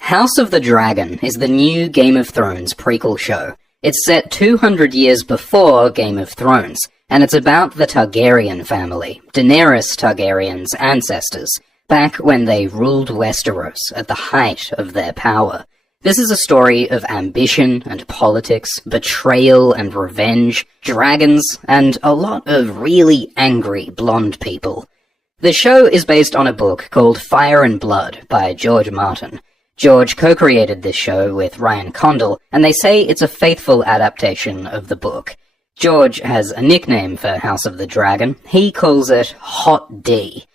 House of the Dragon is the new Game of Thrones prequel show. It's set 200 years before Game of Thrones, and it's about the Targaryen family, Daenerys Targaryen's ancestors, back when they ruled Westeros at the height of their power. This is a story of ambition and politics, betrayal and revenge, dragons, and a lot of really angry blonde people. The show is based on a book called Fire and Blood by George Martin. George co-created this show with Ryan Condal, and they say it's a faithful adaptation of the book. George has a nickname for House of the Dragon. He calls it Hot D.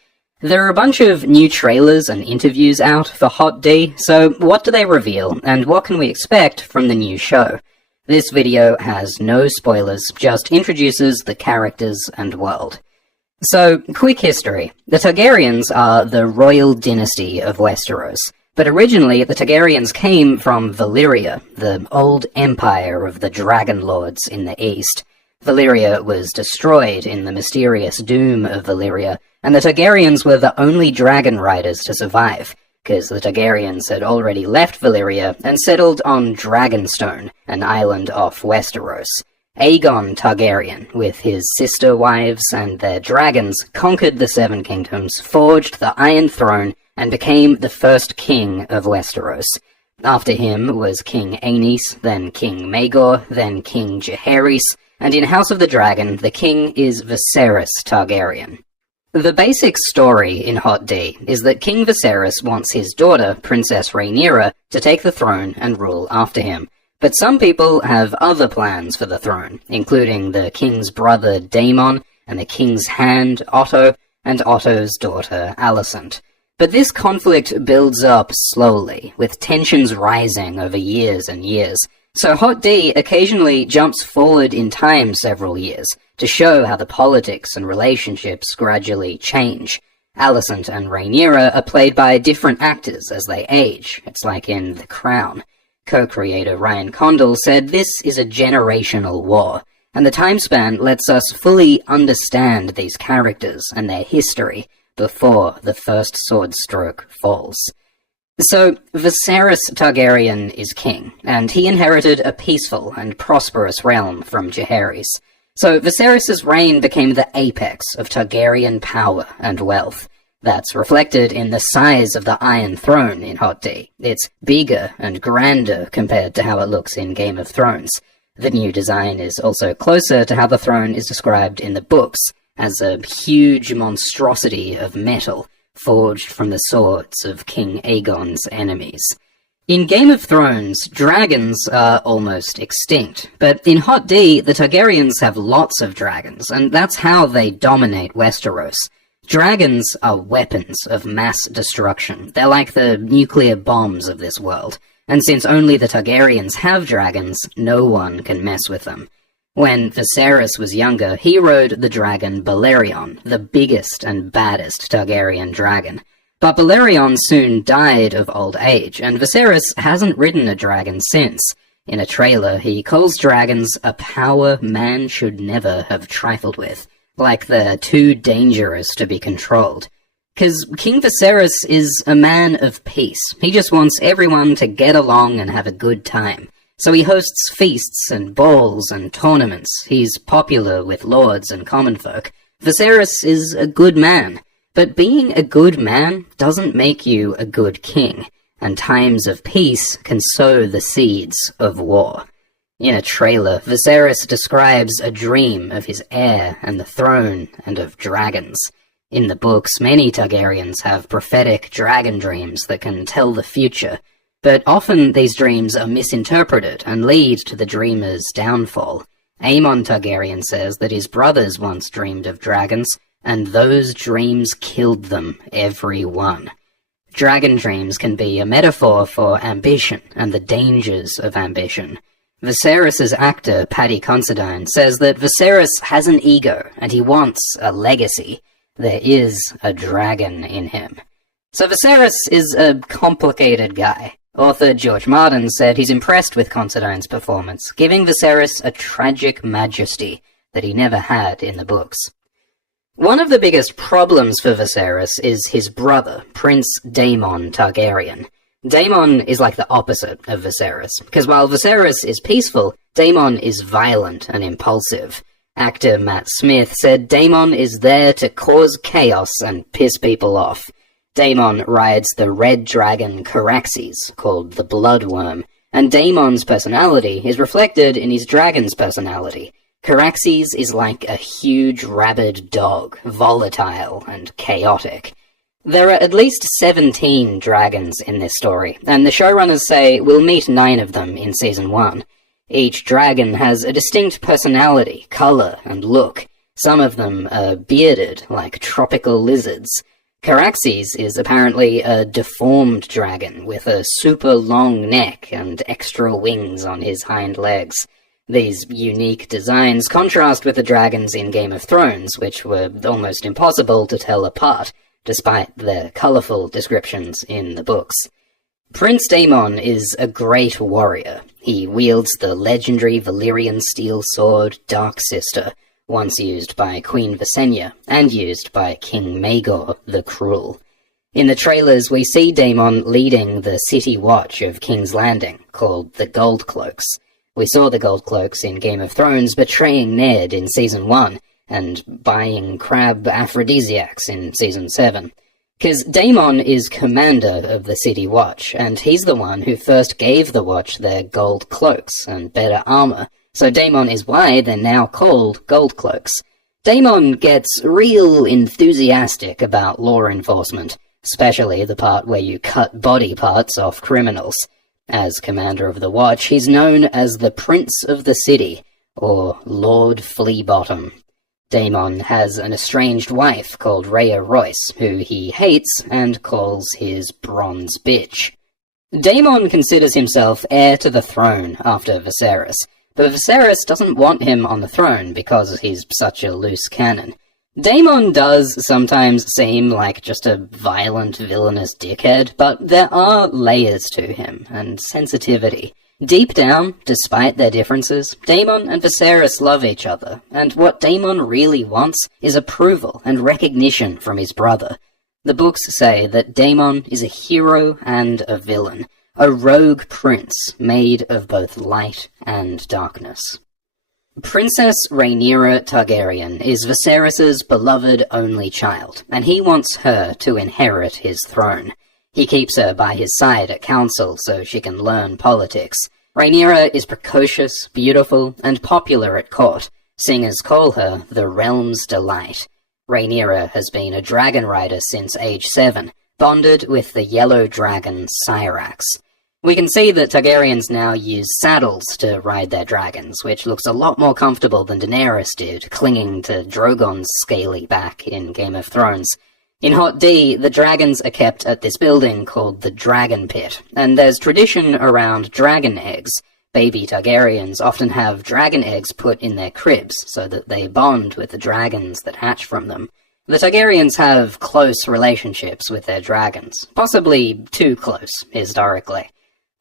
There are a bunch of new trailers and interviews out for Hot D, so what do they reveal, and what can we expect from the new show? This video has no spoilers, just introduces the characters and world. So, quick history. The Targaryens are the royal dynasty of Westeros. But originally, the Targaryens came from Valyria, the old empire of the Dragon Lords in the east. Valyria was destroyed in the mysterious doom of Valyria, and the Targaryens were the only dragon riders to survive, because the Targaryens had already left Valyria and settled on Dragonstone, an island off Westeros. Aegon Targaryen, with his sister wives and their dragons, conquered the Seven Kingdoms, forged the Iron Throne, and became the first king of Westeros. After him was King Aenys, then King Maegor, then King Jaehaerys, and in House of the Dragon, the king is Viserys Targaryen. The basic story in Hot D is that King Viserys wants his daughter, Princess Rhaenyra, to take the throne and rule after him. But some people have other plans for the throne, including the king's brother Daemon, and the king's hand Otto, and Otto's daughter Alicent. But this conflict builds up slowly, with tensions rising over years and years. So Hot D occasionally jumps forward in time several years, to show how the politics and relationships gradually change. Alicent and Rhaenyra are played by different actors as they age. It's like in The Crown. Co-creator Ryan Condal said this is a generational war, and the time span lets us fully understand these characters and their history before the first sword stroke falls. So, Viserys Targaryen is king, and he inherited a peaceful and prosperous realm from Jaehaerys. So Viserys' reign became the apex of Targaryen power and wealth. That's reflected in the size of the Iron Throne in Hot D. It's bigger and grander compared to how it looks in Game of Thrones. The new design is also closer to how the throne is described in the books, as a huge monstrosity of metal, forged from the swords of King Aegon's enemies. In Game of Thrones, dragons are almost extinct, but in Hot D, the Targaryens have lots of dragons, and that's how they dominate Westeros. Dragons are weapons of mass destruction. They're like the nuclear bombs of this world, and since only the Targaryens have dragons, no one can mess with them. When Viserys was younger, he rode the dragon Velaryon, the biggest and baddest Targaryen dragon. But Velaryon soon died of old age, and Viserys hasn't ridden a dragon since. In a trailer, he calls dragons a power man should never have trifled with, like they're too dangerous to be controlled. 'Cause King Viserys is a man of peace. He just wants everyone to get along and have a good time. So he hosts feasts and balls and tournaments. He's popular with lords and common folk. Viserys is a good man. But being a good man doesn't make you a good king, and times of peace can sow the seeds of war. In a trailer, Viserys describes a dream of his heir and the throne and of dragons. In the books, many Targaryens have prophetic dragon dreams that can tell the future, but often these dreams are misinterpreted and lead to the dreamer's downfall. Aemon Targaryen says that his brothers once dreamed of dragons, and those dreams killed them, every one. Dragon dreams can be a metaphor for ambition and the dangers of ambition. Viserys' actor, Paddy Considine, says that Viserys has an ego, and he wants a legacy. There is a dragon in him. So Viserys is a complicated guy. Author George Martin said he's impressed with Considine's performance, giving Viserys a tragic majesty that he never had in the books. One of the biggest problems for Viserys is his brother, Prince Daemon Targaryen. Daemon is like the opposite of Viserys, because while Viserys is peaceful, Daemon is violent and impulsive. Actor Matt Smith said Daemon is there to cause chaos and piss people off. Daemon rides the red dragon Caraxes, called the Bloodworm, and Daemon's personality is reflected in his dragon's personality. Caraxes is like a huge rabid dog, volatile and chaotic. There are at least 17 dragons in this story, and the showrunners say we'll meet 9 of them in Season 1. Each dragon has a distinct personality, colour, and look. Some of them are bearded, like tropical lizards. Caraxes is apparently a deformed dragon with a super long neck and extra wings on his hind legs. These unique designs contrast with the dragons in Game of Thrones, which were almost impossible to tell apart, despite their colourful descriptions in the books. Prince Daemon is a great warrior. He wields the legendary Valyrian steel sword Dark Sister, once used by Queen Visenya, and used by King Maegor the Cruel. In the trailers, we see Daemon leading the city watch of King's Landing, called the Gold Cloaks. We saw the Gold Cloaks in Game of Thrones betraying Ned in Season 1, and buying crab aphrodisiacs in Season 7. 'Cause Daemon is commander of the City Watch, and he's the one who first gave the Watch their gold cloaks and better armor, so Daemon is why they're now called Gold Cloaks. Daemon gets real enthusiastic about law enforcement, especially the part where you cut body parts off criminals. As commander of the Watch, he's known as the Prince of the City, or Lord Fleabottom. Daemon has an estranged wife called Rhea Royce, who he hates and calls his bronze bitch. Daemon considers himself heir to the throne after Viserys, but Viserys doesn't want him on the throne because he's such a loose cannon. Daemon does sometimes seem like just a violent, villainous dickhead, but there are layers to him, and sensitivity. Deep down, despite their differences, Daemon and Viserys love each other, and what Daemon really wants is approval and recognition from his brother. The books say that Daemon is a hero and a villain, a rogue prince made of both light and darkness. Princess Rhaenyra Targaryen is Viserys's beloved only child, and he wants her to inherit his throne. He keeps her by his side at council so she can learn politics. Rhaenyra is precocious, beautiful, and popular at court. Singers call her the realm's delight. Rhaenyra has been a dragon rider since age 7, bonded with the yellow dragon Syrax. We can see that Targaryens now use saddles to ride their dragons, which looks a lot more comfortable than Daenerys did, clinging to Drogon's scaly back in Game of Thrones. In Hot D, the dragons are kept at this building called the Dragon Pit, and there's tradition around dragon eggs. Baby Targaryens often have dragon eggs put in their cribs so that they bond with the dragons that hatch from them. The Targaryens have close relationships with their dragons, possibly too close, historically.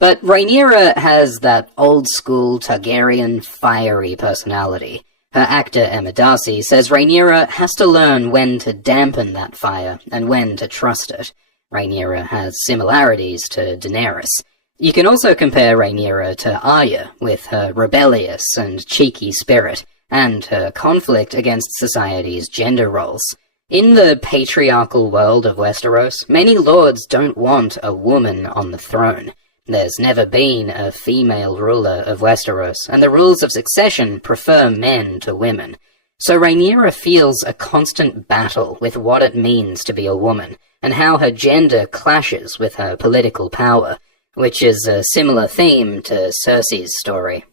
But Rhaenyra has that old-school Targaryen fiery personality. Her actor Emma Darcy says Rhaenyra has to learn when to dampen that fire and when to trust it. Rhaenyra has similarities to Daenerys. You can also compare Rhaenyra to Arya, with her rebellious and cheeky spirit, and her conflict against society's gender roles. In the patriarchal world of Westeros, many lords don't want a woman on the throne. There's never been a female ruler of Westeros, and the rules of succession prefer men to women. So Rhaenyra feels a constant battle with what it means to be a woman, and how her gender clashes with her political power, which is a similar theme to Cersei's story.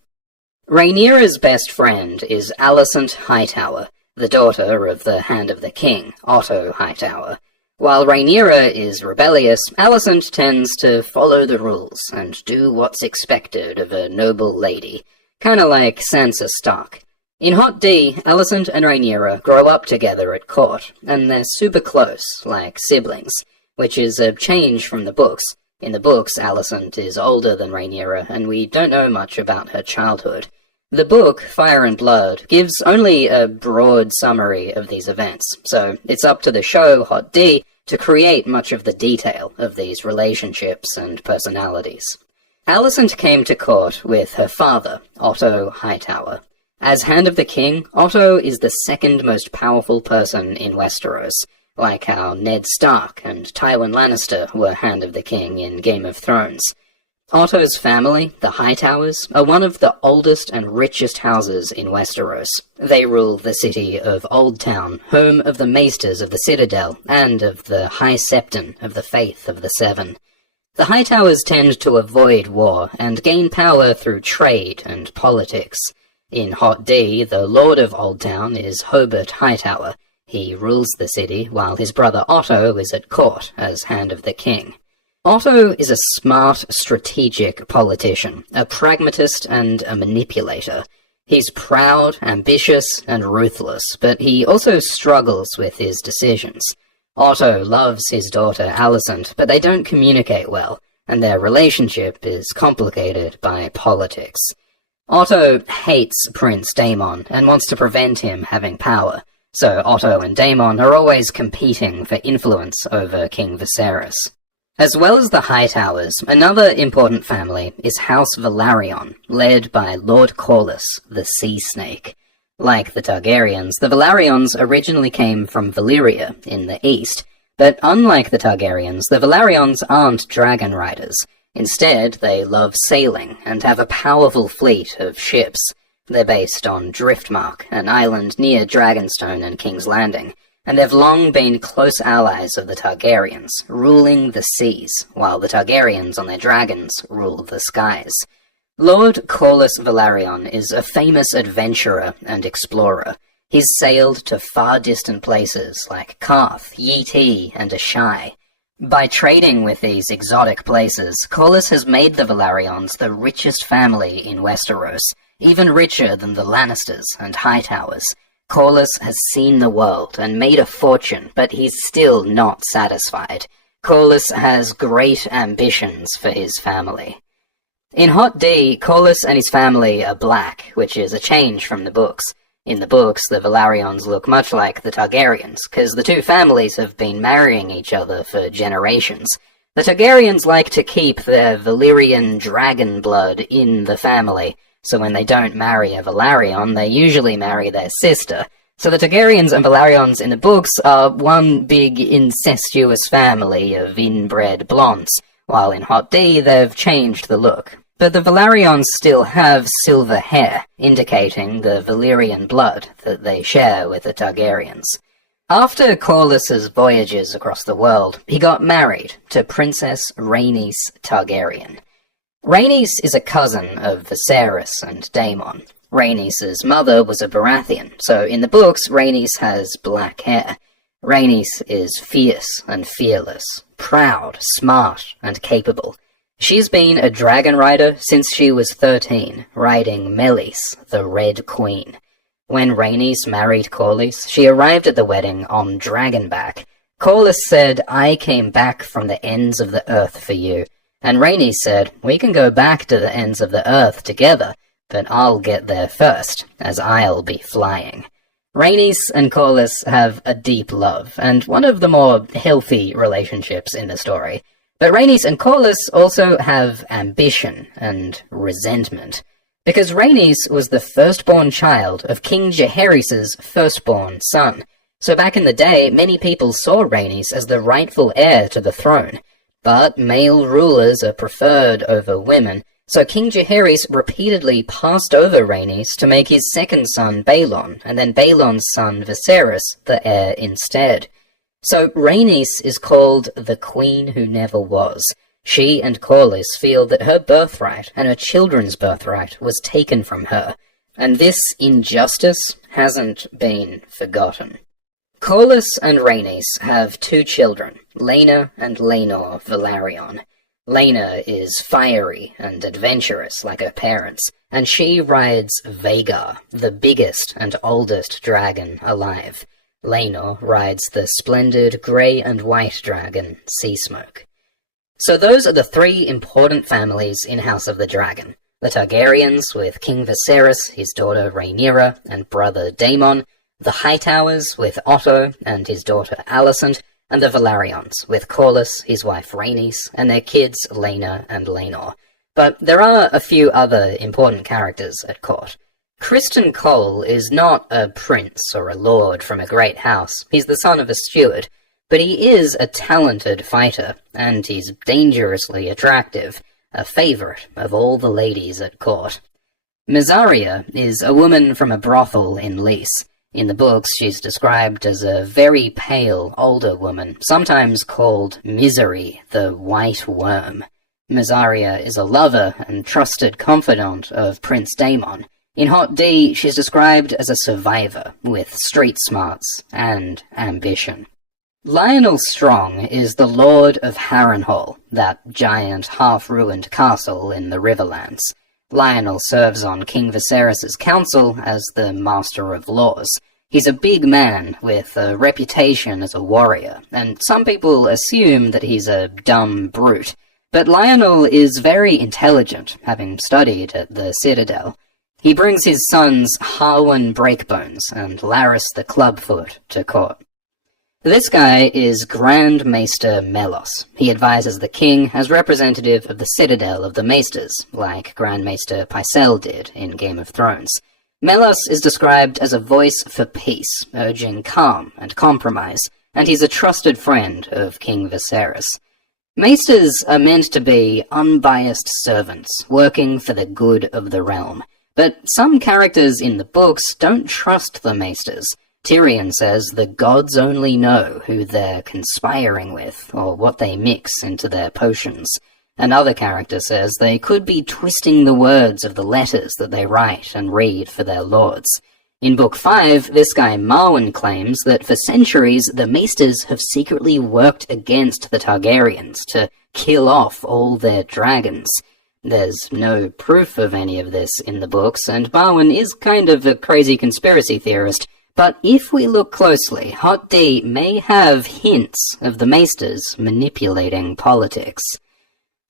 Rhaenyra's best friend is Alicent Hightower, the daughter of the Hand of the King, Otto Hightower. While Rhaenyra is rebellious, Alicent tends to follow the rules and do what's expected of a noble lady, kinda like Sansa Stark. In Hot D, Alicent and Rhaenyra grow up together at court, and they're super close, like siblings, which is a change from the books. In the books, Alicent is older than Rhaenyra, and we don't know much about her childhood. The book, Fire and Blood, gives only a broad summary of these events, so it's up to the show, Hot D, to create much of the detail of these relationships and personalities. Alicent came to court with her father, Otto Hightower. As Hand of the King, Otto is the second most powerful person in Westeros, like how Ned Stark and Tywin Lannister were Hand of the King in Game of Thrones. Otto's family, the Hightowers, are one of the oldest and richest houses in Westeros. They rule the city of Old Town, home of the Maesters of the Citadel and of the High Septon of the Faith of the Seven. The Hightowers tend to avoid war and gain power through trade and politics. In Hot D, the Lord of Old Town is Hobart Hightower. He rules the city while his brother Otto is at court as Hand of the King. Otto is a smart, strategic politician, a pragmatist and a manipulator. He's proud, ambitious, and ruthless, but he also struggles with his decisions. Otto loves his daughter Alicent, but they don't communicate well, and their relationship is complicated by politics. Otto hates Prince Daemon and wants to prevent him having power, so Otto and Daemon are always competing for influence over King Viserys. As well as the Hightowers, another important family is House Velaryon, led by Lord Corlys, the Sea Snake. Like the Targaryens, the Velaryons originally came from Valyria in the east, but unlike the Targaryens, the Velaryons aren't dragon riders. Instead, they love sailing and have a powerful fleet of ships. They're based on Driftmark, an island near Dragonstone and King's Landing, and they've long been close allies of the Targaryens, ruling the seas, while the Targaryens on their dragons rule the skies. Lord Corlys Velaryon is a famous adventurer and explorer. He's sailed to far distant places like Karth, Yi Ti, and Ashai. By trading with these exotic places, Corlys has made the Velaryons the richest family in Westeros, even richer than the Lannisters and Hightowers. Corlys has seen the world and made a fortune, but he's still not satisfied. Corlys has great ambitions for his family. In Hot D, Corlys and his family are black, which is a change from the books. In the books, the Velaryons look much like the Targaryens, because the two families have been marrying each other for generations. The Targaryens like to keep their Valyrian dragon blood in the family, so when they don't marry a Velaryon, they usually marry their sister. So the Targaryens and Velaryons in the books are one big incestuous family of inbred blondes, while in Hot D they've changed the look. But the Velaryons still have silver hair, indicating the Valyrian blood that they share with the Targaryens. After Corlys's voyages across the world, he got married to Princess Rhaenys Targaryen. Rhaenys is a cousin of Viserys and Daemon. Rhaenys' mother was a Baratheon, so in the books Rhaenys has black hair. Rhaenys is fierce and fearless, proud, smart, and capable. She's been a dragon rider since she was 13, riding Meleys, the Red Queen. When Rhaenys married Corlys, she arrived at the wedding on dragonback. Corlys said, "I came back from the ends of the earth for you." And Rhaenys said, "We can go back to the ends of the earth together, but I'll get there first, as I'll be flying." Rhaenys and Corlys have a deep love, and one of the more healthy relationships in the story. But Rhaenys and Corlys also have ambition and resentment, because Rhaenys was the firstborn child of King Jaehaerys' firstborn son. So back in the day, many people saw Rhaenys as the rightful heir to the throne. But male rulers are preferred over women, so King Jaehaerys repeatedly passed over Rhaenys to make his second son Baelon, and then Baelon's son Viserys the heir instead. So Rhaenys is called the Queen Who Never Was. She and Corlys feel that her birthright and her children's birthright was taken from her, and this injustice hasn't been forgotten. Corlys and Rhaenys have two children, Laena and Laenor Velaryon. Laena is fiery and adventurous like her parents, and she rides Vhagar, the biggest and oldest dragon alive. Laenor rides the splendid grey and white dragon, Seasmoke. So those are the three important families in House of the Dragon. The Targaryens with King Viserys, his daughter Rhaenyra, and brother Daemon. The Hightowers with Otto and his daughter Alicent. and the Velaryons, with Corlys, his wife Rhaenys, and their kids Laena and Laenor. But there are a few other important characters at court. Criston Cole is not a prince or a lord from a great house. He's the son of a steward, but he is a talented fighter, and he's dangerously attractive, a favourite of all the ladies at court. Mysaria is a woman from a brothel in Lys. In the books, she's described as a very pale, older woman, sometimes called Misery, the White Worm. Mysaria is a lover and trusted confidant of Prince Daemon. In Hot D, she's described as a survivor, with street smarts and ambition. Lionel Strong is the Lord of Harrenhal, that giant, half-ruined castle in the Riverlands. Lionel serves on King Viserys' council as the Master of Laws. He's a big man with a reputation as a warrior, and some people assume that he's a dumb brute. But Lionel is very intelligent, having studied at the Citadel. He brings his sons Harwin Breakbones and Larys the Clubfoot to court. This guy is Grand Maester Melos. He advises the king as representative of the Citadel of the Maesters, like Grand Maester Pycelle did in Game of Thrones. Melos is described as a voice for peace, urging calm and compromise, and he's a trusted friend of King Viserys. Maesters are meant to be unbiased servants, working for the good of the realm. But some characters in the books don't trust the Maesters. Tyrion says the gods only know who they're conspiring with, or what they mix into their potions. Another character says they could be twisting the words of the letters that they write and read for their lords. In Book 5, this guy Marwyn claims that for centuries the Maesters have secretly worked against the Targaryens to kill off all their dragons. There's no proof of any of this in the books, and Marwyn is kind of a crazy conspiracy theorist, but if we look closely, Hot D may have hints of the Maesters manipulating politics.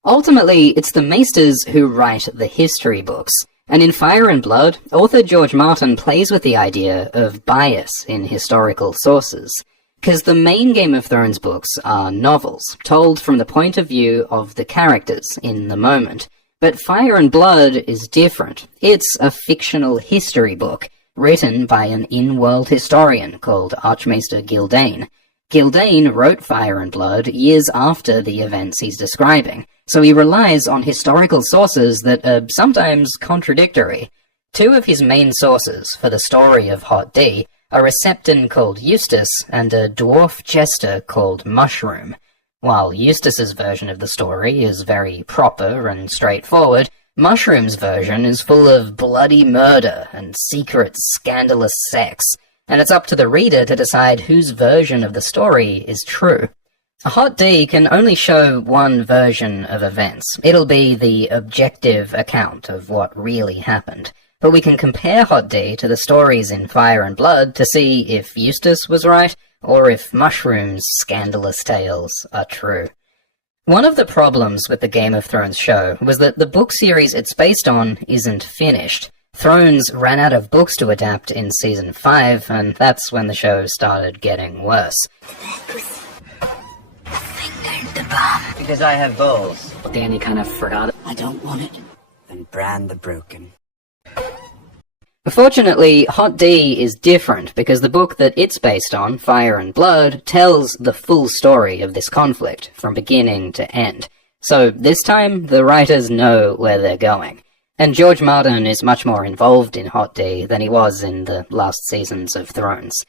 Ultimately, it's the Maesters who write the history books, and in Fire and Blood, author George Martin plays with the idea of bias in historical sources. Because the main Game of Thrones books are novels, told from the point of view of the characters in the moment. But Fire and Blood is different. It's a fictional history book, written by an in-world historian called Archmaester Gildain. Gildain wrote Fire and Blood years after the events he's describing, so he relies on historical sources that are sometimes contradictory. Two of his main sources for the story of Hot D are a Septon called Eustace and a dwarf jester called Mushroom. While Eustace's version of the story is very proper and straightforward, Mushroom's version is full of bloody murder and secret, scandalous sex, and it's up to the reader to decide whose version of the story is true. A Hot D can only show one version of events. It'll be the objective account of what really happened. But we can compare Hot D to the stories in Fire and Blood to see if Eustace was right, or if Mushroom's scandalous tales are true. One of the problems with the Game of Thrones show was that the book series it's based on isn't finished. Thrones ran out of books to adapt in Season 5, and that's when the show started getting worse. Because I have balls. Danny kind of forgot it. I don't want it. Then Bran the Broken. Fortunately, Hot D is different because the book that it's based on, Fire and Blood, tells the full story of this conflict, from beginning to end. So this time, the writers know where they're going. And George Martin is much more involved in Hot D than he was in the last seasons of Thrones.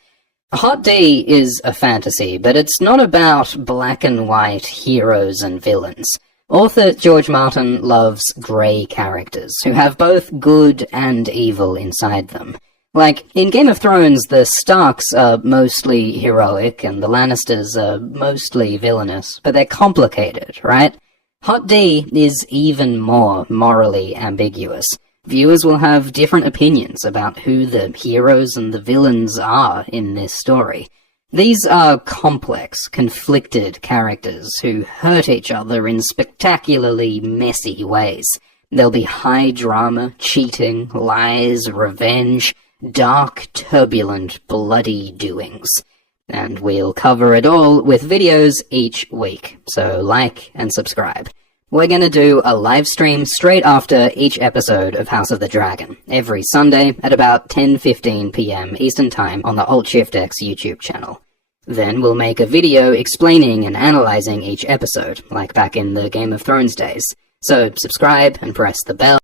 Hot D is a fantasy, but it's not about black and white heroes and villains. Author George Martin loves grey characters, who have both good and evil inside them. Like, in Game of Thrones, the Starks are mostly heroic, and the Lannisters are mostly villainous, but they're complicated, right? Hot D is even more morally ambiguous. Viewers will have different opinions about who the heroes and the villains are in this story. These are complex, conflicted characters who hurt each other in spectacularly messy ways. There'll be high drama, cheating, lies, revenge, dark, turbulent, bloody doings. and we'll cover it all with videos each week, so like and subscribe. We're gonna do a live stream straight after each episode of House of the Dragon, every Sunday at about 10:15 PM Eastern Time on the AltShiftX YouTube channel. Then we'll make a video explaining and analyzing each episode, like back in the Game of Thrones days. So subscribe and press the bell.